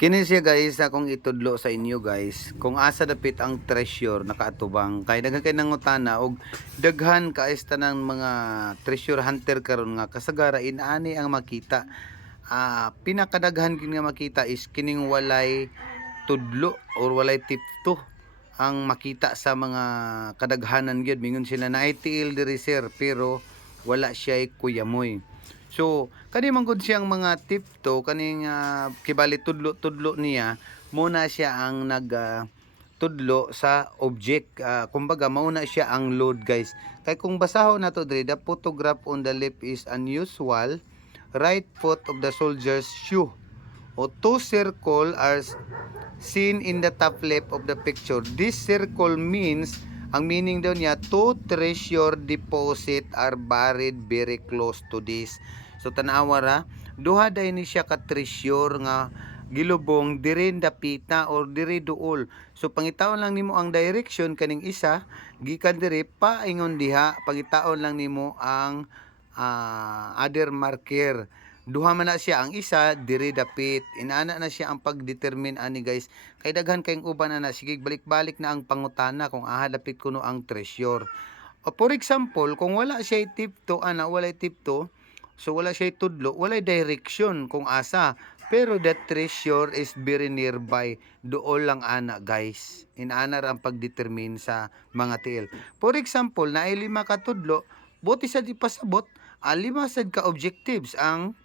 Kini siya guys, akong itudlo sa inyo guys. Kung asa dapit ang treasure nakaatubang, kay daghan kay nangutana og daghan kaayos tanang mga treasure hunter karon nga kasagara inaani ang makita. Pinakadaghan gid nga makita is kining walay tudlo or walay tipto ang makita sa mga kadaghanan gyud mingon sila na tiil diri sir pero wala siya kuyamoy. So, kani man gud siyang mga tipto kaning kibali tudlo-tudlo niya muna siya ang tudlo sa object. Kumbaga mauna siya ang load guys. Kay kung basahon nato diri, the photograph on the left is unusual. Right foot of the soldier's shoe. O two circle are seen in the top left of the picture. This circle means, ang meaning daw niya, two treasure deposit are buried very close to this. So tanawa ra, duha day ni siya ka treasure nga gilubong diri dapita or diri duol. So pangitaon lang nimo ang direction kaning isa, gikan diri paingon diha, pangitaon lang nimo ang other marker. Duha man na siya, ang isa diri dapit. Inaana na siya ang pagdetermine ani guys. Kay daghan kayong uban na sige balik-balik na ang pangutana kung dapit kuno ang treasure. O for example, kung wala siya tipto wala tipto, so wala siya tudlo, wala direction kung asa. Pero that treasure is very nearby. Dool lang ana guys. Inaana ra ang pagdetermine sa mga tiil. For example, naay 5 ka tudlo, buti sa di pasabot, 5 sad ka objectives ang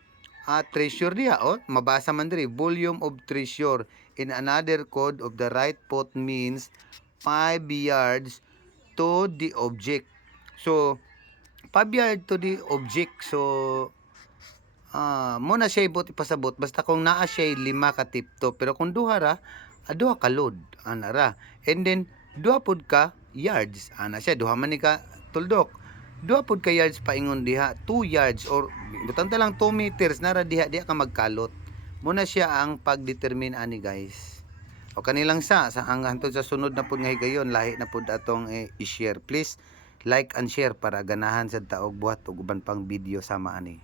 treasure diha. Mabasa man diri, volume of treasure in another code of the right foot means 5 yards to the object. So 5 yard to the object. So mo na siya ibot ipasabot basta kung naa siya 5 ka tipto, pero kung duha ra, duha ka load ana ra, and then duha pud ka yards ana siya, duha man ni ka tuldok, duha pud ka yards paingon diha, 2 yards or butang ta lang 2 meters nara diha ka magkalot. Muna siya ang pagdetermine ani guys. O kanilang sa hanggang sa sunod na pud nga higayon, lahi na pud atong i-share. Please like and share para ganahan sa taog buhat ug uban pang video sama ani.